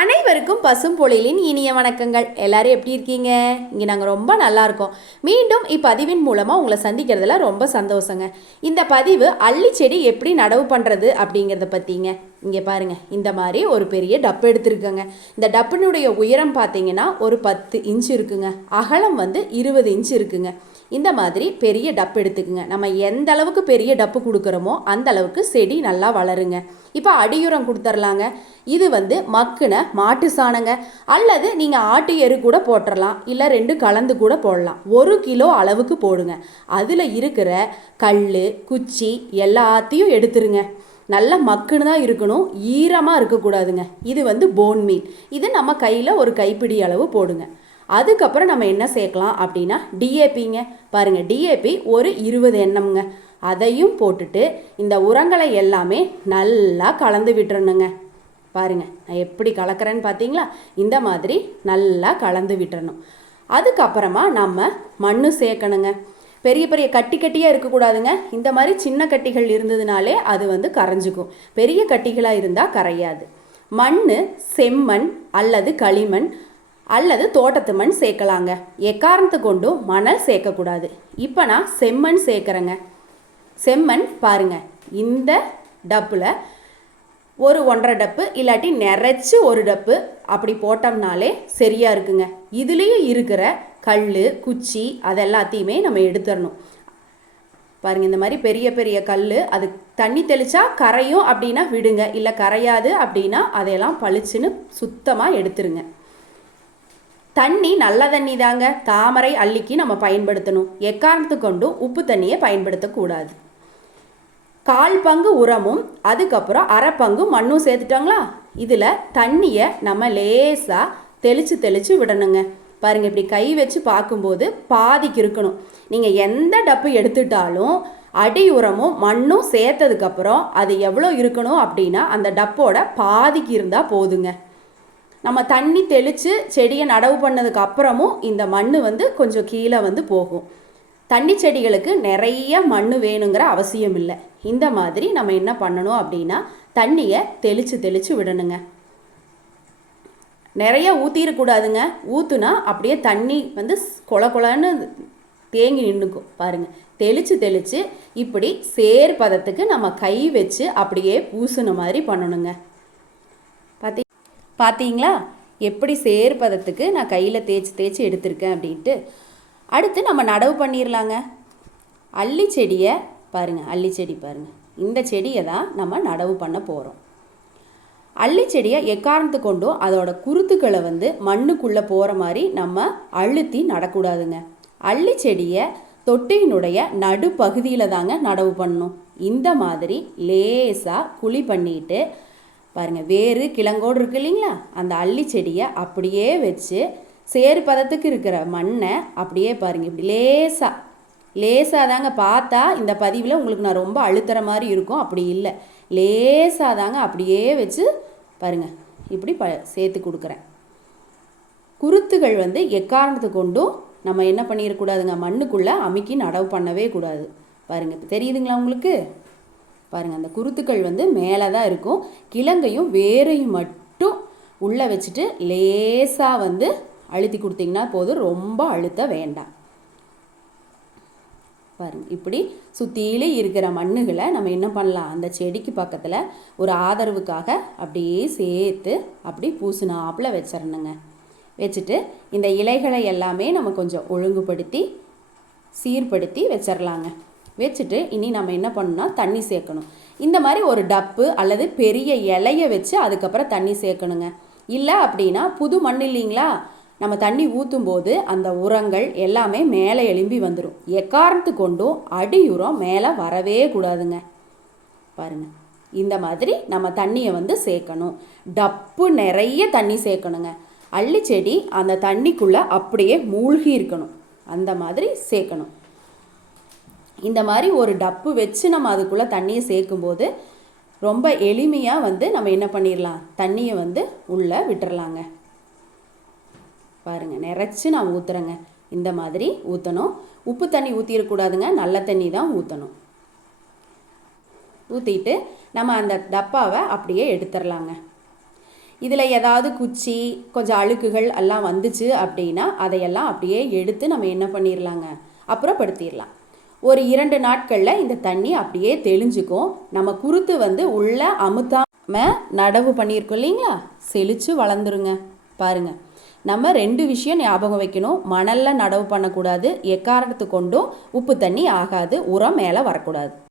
அனைவருக்கும் பசும் பொழிலின் இனிய வணக்கங்கள். எல்லாரும் எப்படி இருக்கீங்க? இங்கே நாங்கள் ரொம்ப நல்லா இருக்கோம். மீண்டும் இப்பதிவின் மூலமாக உங்களை சந்திக்கிறதுல ரொம்ப சந்தோஷங்க. இந்த பதிவு அள்ளி செடி எப்படி நடவு பண்ணுறது அப்படிங்கிறத பற்றிங்க. இங்கே பாருங்கள், இந்த மாதிரி ஒரு பெரிய டப்பு எடுத்துருக்கங்க. இந்த டப்புனுடைய உயரம் பார்த்தீங்கன்னா ஒரு 10 இன்ச் இருக்குங்க. அகலம் 20 இன்ச் இருக்குங்க. இந்த மாதிரி பெரிய டப்பு எடுத்துக்குங்க. நம்ம எந்த அளவுக்கு பெரிய டப்பு கொடுக்குறோமோ அந்த அளவுக்கு செடி நல்லா வளருங்க. இப்போ அடியுரம் கொடுத்துர்லாங்க. இது மக்குன மாட்டு சாணங்க, அல்லது நீங்கள் ஆட்டு எரு கூட போட்டுடலாம், இல்லை 2 கலந்து கூட போடலாம். 1 கிலோ அளவுக்கு போடுங்க. அதில் இருக்கிற கல் குச்சி எல்லாத்தையும் எடுத்துருங்க. நல்லா மக்குன்னு தான் இருக்கணும், ஈரமாக இருக்கக்கூடாதுங்க. இது போன் மீல். இது நம்ம கையில் ஒரு கைப்பிடி அளவு போடுங்க. அதுக்கப்புறம் நம்ம என்ன சேர்க்கலாம் அப்படின்னா டிஏபிங்க. பாருங்கள், டிஏபி ஒரு 20 எண்ணம்ங்க. அதையும் போட்டுட்டு இந்த உரங்களை எல்லாமே நல்லா கலந்து விட்டுறணுங்க. பாருங்கள், நான் எப்படி கலக்கிறேன்னு பார்த்தீங்களா? இந்த மாதிரி நல்லா கலந்து விட்டுறணும். அதுக்கப்புறமா நம்ம மண் சேர்க்கணுங்க. பெரிய பெரிய கட்டி கட்டியாக இருக்கக்கூடாதுங்க. இந்த மாதிரி சின்ன கட்டிகள் இருந்ததுனாலே அது கரைஞ்சிக்கும். பெரிய கட்டிகளாக இருந்தால் கரையாது. மண் செம்மண் அல்லது களிமண் அல்லது தோட்டத்து மண் சேர்க்கலாங்க. எக்காரணத்து கொண்டும் மணல் சேர்க்கக்கூடாது. இப்போ நான் செம்மண் சேர்க்குறேங்க. செம்மண் பாருங்கள், இந்த டப்பில் ஒரு 1.5 டப்பு இல்லாட்டி நிறைச்சி 1 டப்பு அப்படி போட்டோம்னாலே சரியாக இருக்குங்க. இதுலேயும் இருக்கிற கல் குச்சி அதெல்லாத்தையுமே நம்ம எடுத்துடணும். பாருங்கள், இந்த மாதிரி பெரிய பெரிய கல், அது தண்ணி தெளித்தா கரையும் அப்படின்னா விடுங்க, இல்லை கரையாது அப்படின்னா அதையெல்லாம் பளிச்சுன்னு சுத்தமாக எடுத்துருங்க. தண்ணி நல்ல தண்ணி தாங்க. தாமரை அள்ளிக்கு நம்ம பயன்படுத்தணும். எக்காரணத்து கொண்டும் உப்பு தண்ணியை பயன்படுத்தக்கூடாது. 1/4 பங்கு உரமும் அதுக்கப்புறம் 1/2 பங்கு மண்ணும் சேர்த்துட்டாங்களா? இதில் தண்ணியை நம்ம லேசாக தெளித்து விடணுங்க. பாருங்கள், இப்படி கை வச்சு பார்க்கும்போது பாதிக்கு இருக்கணும். நீங்கள் எந்த டப்பு எடுத்துட்டாலும் அடி உரமும் மண்ணும் சேர்த்ததுக்கப்புறம் அது எவ்வளோ இருக்கணும் அப்படின்னா அந்த டப்போட பாதிக்கு இருந்தால் போதுங்க. நம்ம தண்ணி தெளித்து செடியை நடவு பண்ணதுக்கு அப்புறமும் இந்த மண் கொஞ்சம் கீழே போகும். தண்ணி செடிகளுக்கு நிறைய மண் வேணுங்கிற அவசியம் இல்லை. இந்த மாதிரி நம்ம என்ன பண்ணணும் அப்படின்னா தண்ணியை தெளித்து விடணுங்க. நிறைய ஊற்றிடக்கூடாதுங்க. ஊற்றுனா அப்படியே தண்ணி கொல கொலன்னு தேங்கி நின்றுக்கும். பாருங்கள், தெளித்து இப்படி சேர் பதத்துக்கு நம்ம கை வச்சு அப்படியே பூசுன மாதிரி பண்ணணுங்க. பார்த்தீங்களா எப்படி சேர் பதத்துக்கு நான் கையில் தேய்ச்சி எடுத்திருக்கேன் அப்படின்ட்டு. அடுத்து நம்ம நடவு பண்ணிடலாங்க. அள்ளி செடியை பாருங்கள், அள்ளி செடி பாருங்கள். இந்த செடியை தான் நம்ம நடவு பண்ண போகிறோம். அள்ளி செடியை எக்காரணத்து கொண்டும் அதோட குருத்துக்களை மண்ணுக்குள்ளே போகிற மாதிரி நம்ம அழுத்தி நடக்கூடாதுங்க. அள்ளி செடியை தொட்டியினுடைய நடுப்பகுதியில் தாங்க நடவு பண்ணணும். இந்த மாதிரி லேசாக குழி பண்ணிட்டு பாருங்கள், வேறு கிழங்கோடு இருக்கு இல்லைங்களா? அந்த அள்ளி செடியை அப்படியே வச்சு சேறு பதத்துக்கு இருக்கிற மண்ணை அப்படியே பாருங்கள், இப்படி லேசாக தாங்க. பார்த்தா இந்த பதிவில் உங்களுக்கு நான் ரொம்ப அழுத்துற மாதிரி இருக்கும், அப்படி இல்லை. லேசாக தாங்க அப்படியே வச்சு பாருங்கள், இப்படி சேர்த்து கொடுக்குறேன். குருத்துகள் எக்காரணத்து கொண்டும் நம்ம என்ன பண்ணிடக்கூடாதுங்க, மண்ணுக்குள்ளே அமுக்கி நடவு பண்ணவே கூடாது. பாருங்கள், இப்போ தெரியுதுங்களா உங்களுக்கு? பாருங்கள், அந்த குருத்துக்கள் மேலே தான் இருக்கும். கிழங்கையும் வேரையும் மட்டும் உள்ளே வச்சுட்டு லேசாக அழுத்தி கொடுத்தீங்கன்னா போதும், ரொம்ப அழுத்த வேண்டாம். பாருங்கள், இப்படி சுற்றிலே இருக்கிற மண்ணுகளை நம்ம என்ன பண்ணலாம், அந்த செடிக்கு பக்கத்தில் ஒரு ஆதரவுக்காக அப்படியே சேர்த்து அப்படி பூசுனாப்பில் வச்சிடணுங்க. வச்சுட்டு இந்த இலைகளை எல்லாமே நம்ம கொஞ்சம் ஒழுங்குபடுத்தி சீர்படுத்தி வச்சிடலாங்க. வச்சுட்டு இனி நம்ம என்ன பண்ணணும்னா தண்ணி சேர்க்கணும். இந்த மாதிரி ஒரு டப்பு அல்லது பெரிய இலையை வச்சு அதுக்கப்புறம் தண்ணி சேர்க்கணுங்க. இல்லை அப்படின்னா புது மண் இல்லைங்களா, நம்ம தண்ணி ஊற்றும் போது அந்த உரங்கள் எல்லாமே மேலே எழும்பி வந்துடும். எக்காரணத்து கொண்டும் அடி உரம் மேலே வரவே கூடாதுங்க. பாருங்கள், இந்த மாதிரி நம்ம தண்ணியை சேர்க்கணும். டப்பு நிறைய தண்ணி சேர்க்கணுங்க. அள்ளி செடி அந்த தண்ணிக்குள்ளே அப்படியே மூழ்கி இருக்கணும், அந்த மாதிரி சேர்க்கணும். இந்த மாதிரி ஒரு டப்பு வச்சு நம்ம அதுக்குள்ளே தண்ணியை சேர்க்கும்போது ரொம்ப எளிமையாக நம்ம என்ன பண்ணிடலாம், தண்ணியை உள்ளே விட்டுறலாங்க. பாருங்கள், நிறைச்சி நான் ஊற்றுறேங்க. இந்த மாதிரி ஊற்றணும். உப்பு தண்ணி ஊற்றிடக்கூடாதுங்க, நல்ல தண்ணி தான் ஊற்றணும். ஊற்றிட்டு நம்ம அந்த டப்பாவை அப்படியே எடுத்துடலாங்க. இதில் ஏதாவது குச்சி கொஞ்சம் அழுக்குகள் எல்லாம் வந்துச்சு அப்படின்னா அதையெல்லாம் அப்படியே எடுத்து நம்ம என்ன பண்ணிடலாங்க, அப்புறப்படுத்திடலாம். ஒரு 2 நாட்களில் இந்த தண்ணி அப்படியே தெளிஞ்சுக்கும். நம்ம குருத்து உள்ள அமுத்தாமல் நடவு பண்ணியிருக்கோம் இல்லைங்களா, செழித்து வளர்ந்துருங்க. பாருங்கள், நம்ம 2 விஷயம் ஞாபகம் வைக்கணும். மணலில் நடவு பண்ணக்கூடாது, எக்காரணத்து கொண்டும் உப்பு தண்ணி ஆகாது, உரம் மேலே வரக்கூடாது.